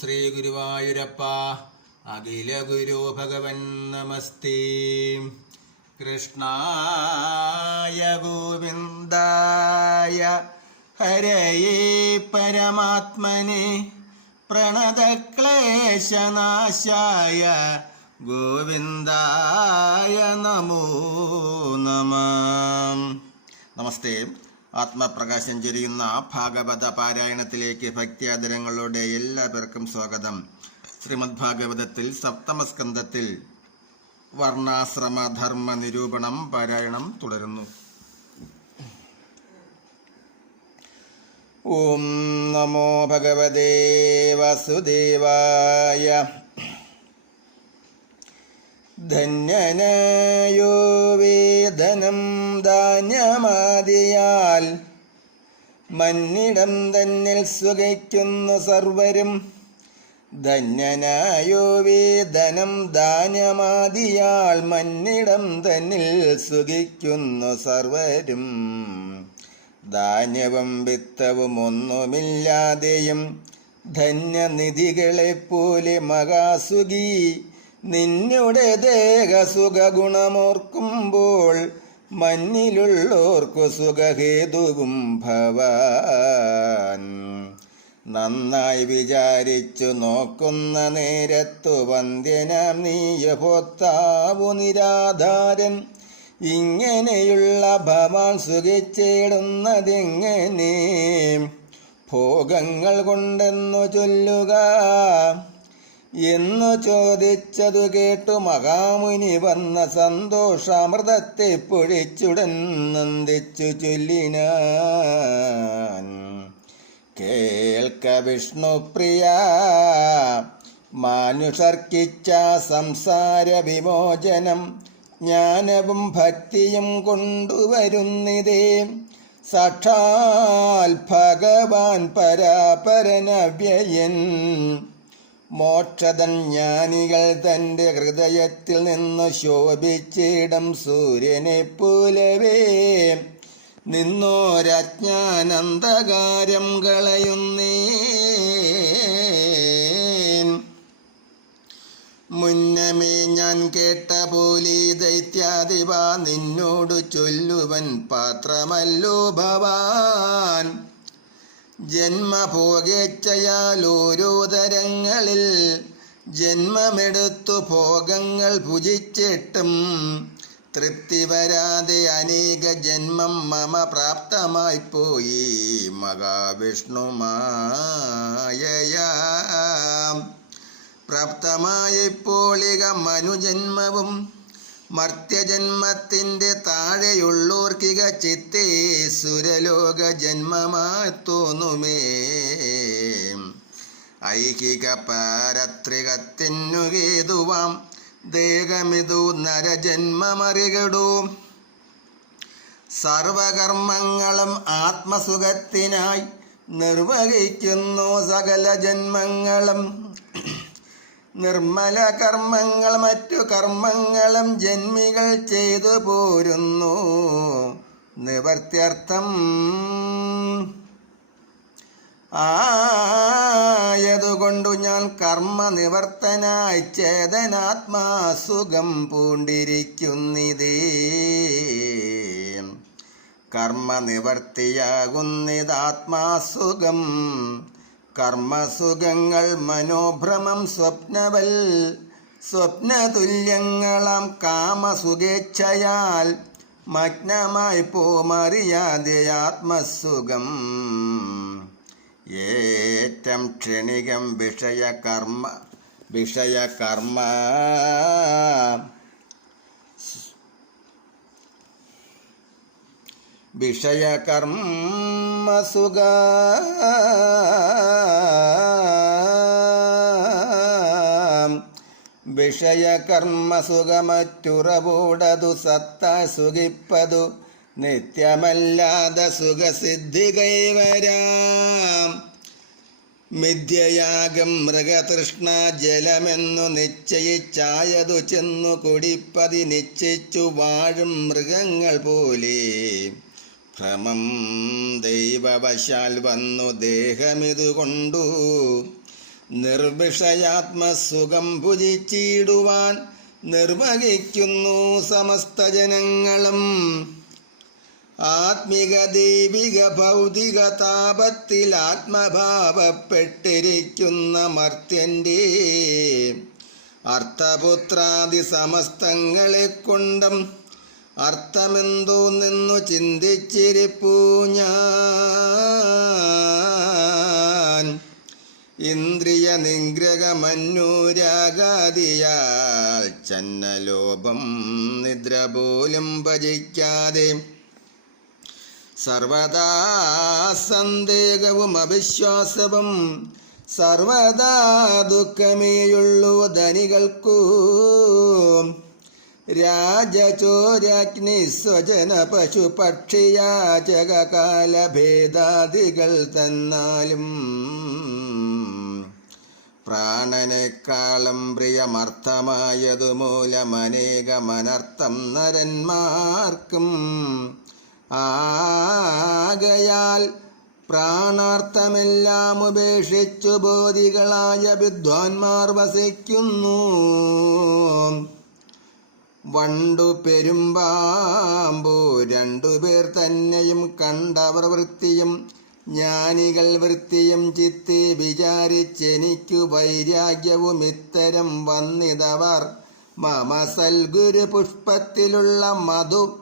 ശ്രീ ഗുരുവായൂരപ്പ അഖില ഗുരു ഭഗവൻ നമസ്തേ. കൃഷ്ണായ ഗോവിന്ദായ ഹരയേ പരമാത്മനെ പ്രണതക്ലേശനാശായ ഗോവിന്ദായ നമോ നമ. നമസ്തേ. ആത്മപ്രകാശം ചെരിയുന്ന ഭാഗവത പാരായണത്തിലേക്ക് ഭക്തിയാദരങ്ങളോടെ എല്ലാ പേർക്കും സ്വാഗതം. ശ്രീമദ് ഭാഗവതത്തിൽ സപ്തമസ്കന്ധത്തിൽ വർണാശ്രമ ധർമ്മ നിരൂപണം പാരായണം തുടരുന്നു. ഓം നമോ ഭഗവതേ ധന്യനായോ മന്നിടം തന്നിൽ സുഖിക്കുന്നു സർവരും. ധന്യനായോ വേദനം ധാന്യമാതിയാൾ മന്നിടം തന്നിൽ സുഖിക്കുന്നു സർവരും. ധാന്യവും വിത്തവും ഒന്നുമില്ലാതെയും ധന്യനിധികളെപ്പോലെ മകാസുഖി നിന്നുടെ ദേഹസുഖ ഗുണമോർക്കുമ്പോൾ മഞ്ഞിലുള്ളോർക്കു സുഖഹേതുവും ഭവാൻ. നന്നായി വിചാരിച്ചു നോക്കുന്ന നേരത്തു വന്ദ്യനാം നീയഭോക്താവു നിരാധാരൻ. ഇങ്ങനെയുള്ള ഭവാൻ സുഖിച്ചിടുന്നതെങ്ങനെ? ഭോഗങ്ങൾ കൊണ്ടെന്നു ചൊല്ലുക. എന്നു ചോദിച്ചതു കേട്ടു മഹാമുനി വന്ന സന്തോഷാമൃതത്തെ പൊഴിച്ചുടൻ നന്ദിച്ചു ചൊല്ലിനാൻ. കേൾക്ക വിഷ്ണുപ്രിയ മാനുഷർക്കിച്ച സംസാര വിമോചനം ജ്ഞാനവും ഭക്തിയും കൊണ്ടുവരുന്നിതേ. സക്ഷാൽ ഭഗവാൻ പരാപരനവ്യയൻ മോക്ഷതൻ ജ്ഞാനികൾ തന്റെ ഹൃദയത്തിൽ നിന്ന് ശോഭിച്ചിടം സൂര്യനെ പോലവേ. നിന്നോരജ്ഞാനന്ധകാരം കളയുന്നേ മുന്നമേ ഞാൻ കേട്ട പോലെ ദൈത്യാദിവ നിന്നോട് ചൊല്ലുവൻ പാത്രമല്ലോ ഭവാൻ. ജന്മഭോഗേച്ഛയാൽ ഓരോ തരങ്ങളിൽ ജന്മമെടുത്തു ഭോഗങ്ങൾ ഭുജിച്ചിട്ടും തൃപ്തി വരാതെ അനേക ജന്മം മമ പ്രാപ്തമായി പോയി. മഹാവിഷ്ണുമായ പ്രാപ്തമായപ്പോളിക മനുജന്മവും മർത്യജന്മത്തിന്റെ താഴെയുള്ളോർക്കിക ചിത്തേ സുരലോക ജന്മമായി തോന്നുമേ ഐഹിക പാരത്രികത്തിനുകേതുവാം ദേഹമിതു നരജന്മമറികടൂ. സർവകർമ്മങ്ങളും ആത്മസുഖത്തിനായി നിർവഹിക്കുന്നു സകല ജന്മങ്ങളും നിർമ്മല കർമ്മങ്ങൾ മറ്റു കർമ്മങ്ങളും ജന്മികൾ ചെയ്തു പോരുന്നു. നിവർത്യർത്ഥം ആയതുകൊണ്ടു ഞാൻ കർമ്മ നിവർത്തനായി ചേതനാത്മാസുഖം പൂണ്ടിരിക്കുന്നിതേ. കർമ്മ നിവർത്തിയാകുന്നിതാത്മാസുഖം കർമ്മസുഖങ്ങൾ മനോഭ്രമം സ്വപ്നവൽ സ്വപ്നതുല്യങ്ങളാം കാമസുഖേച്ഛയാൽ മഗ്നമായി പോമറിയാതെ ആത്മസുഖം. ഏറ്റം ക്ഷണികം വിഷയകർമ്മ വിഷയകർമ്മ. വിഷയകർമ്മസുഖ. വിഷയകർമ്മസുഖമറ്റുറവൂടതു സത്ത സുഖിപ്പതു നിത്യമല്ലാതെ സുഖസിദ്ധി കൈവരാം മിഥ്യയാഗം മൃഗതൃഷ്ണ ജലമെന്നു നിശ്ചയിച്ചായതു ചെന്നു കുടിപ്പതി നിശ്ചയിച്ചു വാഴും മൃഗങ്ങൾ പോലെ. ഭ്രമം ദൈവവശാൽ വന്നു ദേഹമിതുകൊണ്ടു. നിർവിഷയാത്മസുഖം ഭുജിച്ചിടുവാൻ നിർവഹിക്കുന്നു സമസ്ത ജനങ്ങളും. ആത്മിക ദൈവിക ഭൗതിക താപത്തിൽ ആത്മഭാവപ്പെട്ടിരിക്കുന്ന മർത്യന്റെ അർത്ഥപുത്രാദി സമസ്തങ്ങളെ കൊണ്ടും അർത്ഥമെന്തോ നിന്നു ചിന്തിച്ചിരിപ്പൂ ഞാൻ ഇന്ദ്രിയ നിഗ്രഹമന്യൂരാഗാതിയാൽ ചന്നലോപം നിദ്ര പോലും ഭജിക്കാതെ സർവദാ സന്ദേഹവും അവിശ്വാസവും സർവദാ ദുഃഖമേയുള്ളൂ ധനികൾക്കു. രാജചോരാഗ്നി സ്വജന പശു പക്ഷിയാചക ഭേദാദികൾ തന്നാലും പ്രാണനേക്കാളം പ്രിയമർത്ഥമായതു മൂലമനേകമനർത്ഥം നരന്മാർക്കും. ആകയാൽ പ്രാണാർത്ഥമെല്ലാം ഉപേക്ഷിച്ചു ബോധികളായ വിദ്വാൻമാർ വസിക്കുന്നു. വണ്ടു പെരുമ്പാമ്പു. രണ്ടുപേർ തന്നെയും കണ്ടവർ വൃത്തിയും ജ്ഞാനികൾ വൃത്തിയും ചിത്തി വിചാരിച്ചെനിക്കു വൈരാഗ്യവും ഇത്തരം വന്നിതവർ. മമ സൽഗുരു പുഷ്പത്തിലുള്ള മധു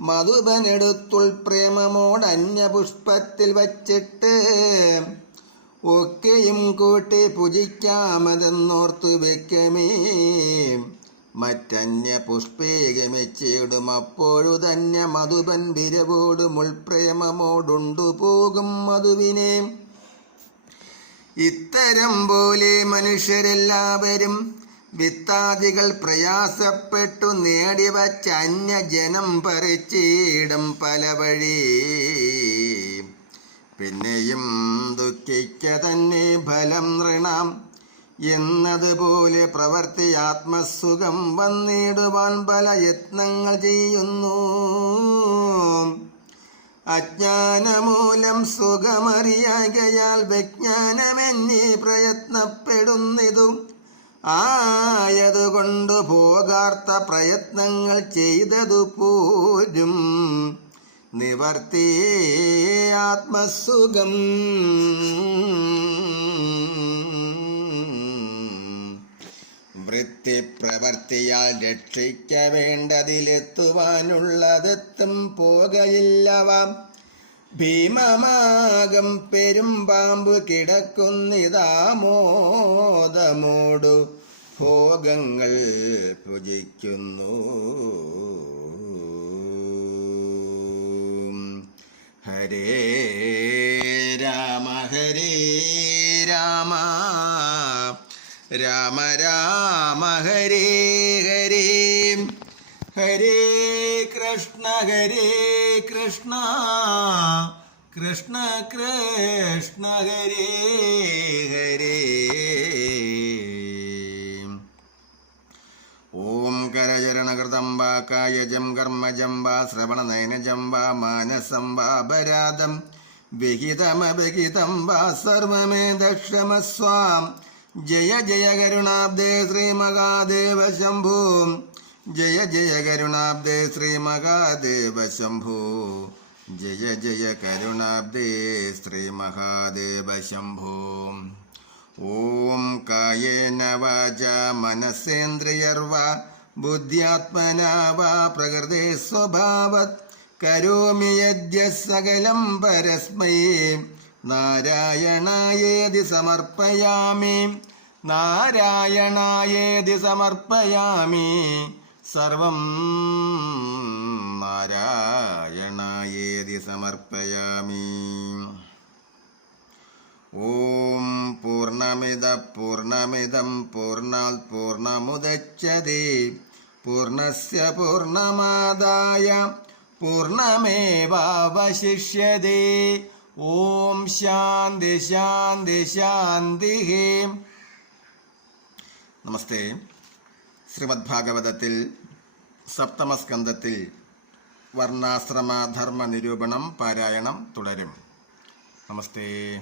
മധുബനെടുത്തുൾ പ്രേമമോടന്യ പുഷ്പത്തിൽ വച്ചിട്ട് ഒക്കെയും കൂട്ടി പൂജിക്കാമതെന്നോർത്തു വെക്കമേ. മറ്റന്യ പുഷ്പേ ഗമിച്ചിടും അപ്പോഴു തന്നെ മധുബൻ വിരവോട് മുൾപ്രേമമോടുണ്ടു പോകും മധുവിനെ. ഇത്തരം പോലെ മനുഷ്യരെല്ലാവരും വിത്താദികൾ പ്രയാസപ്പെട്ടു നേടിവച്ച അന്യജനം പറിച്ചിടും പല വഴി. പിന്നെയും ദുഃഖിക്ക തന്നെ ഫലം നൃണാം എന്നതുപോലെ പ്രവർത്തി ആത്മസുഖം വന്നിടുവാൻ പല യത്നങ്ങൾ ചെയ്യുന്നു. അജ്ഞാനമൂലം സുഖമറിയാകയാൽ വിജ്ഞാനമെന്നീ പ്രയത്നപ്പെടുന്നിതു. ആയതുകൊണ്ട് പോകാർത്ത പ്രയത്നങ്ങൾ ചെയ്തതു പോരും നിവർത്തി ആത്മസുഖം. വൃത്തി പ്രവർത്തിയാൽ രക്ഷിക്ക വേണ്ടതിലെത്തുവാനുള്ളതെത്തും പോകയില്ലവ. ഭീമമാകം പെരുമ്പാമ്പ് കിടക്കുന്നിതാമോദമോടു ഭോഗങ്ങൾ ഭുജിക്കുന്നു ഹരേ രാമ ഹരേ രാമ. രാമ രാമ ഹരേ ഹരേ. ഹരേ കൃഷ്ണ ഹരേ കൃഷ്ണ. കൃഷ്ണ കൃഷ്ണ ഹരേ ഹരേ. ഓം കരചരണകൃതം വാ കായജം കർമ്മജം വാ ശ്രവണനയനജം വാ മാനസം വാ അപരാധം. വിഹിതമവിഹിതം വാ സർവമേ ദക്ഷമസ്വാം जय जय गरुणाब्दे श्री महादेव शंभु। जय जय गरुणाब्दे श्री महादेव शंभु। जय जय करुणाब्दे श्रीमहादेव शंभु। ओम कायेन वाचा मनसेन्द्रियर्वा, बुद्ध्यात्मना वा प्रकृते स्वभावत्। करोमि यद्य सकलं परस्मै। നാരായണായേതി സമർപ്പയാമി. നാരായണായേതി സമർപ്പയാമി. സർവം നാരായണായേതി സമർപ്പയാമി. ഓം പൂർണമിത പൂർണമിതം പൂർണാൽ പൂർണമുദച്ചതി. പൂർണസ് പൂർണസ്യ പൂർണമാദായ പൂർണമേവാവശിഷ്യത്തെ ഓം ശാന്തി ശാന്തി ശാന്തി. നമസ്തേ. ശ്രീമദ് ഭാഗവതത്തിൽ സപ്തമസ്കന്ധത്തിൽ വർണാശ്രമ ധർമ്മ നിരൂപണം പാരായണം തുടരും. നമസ്തേ.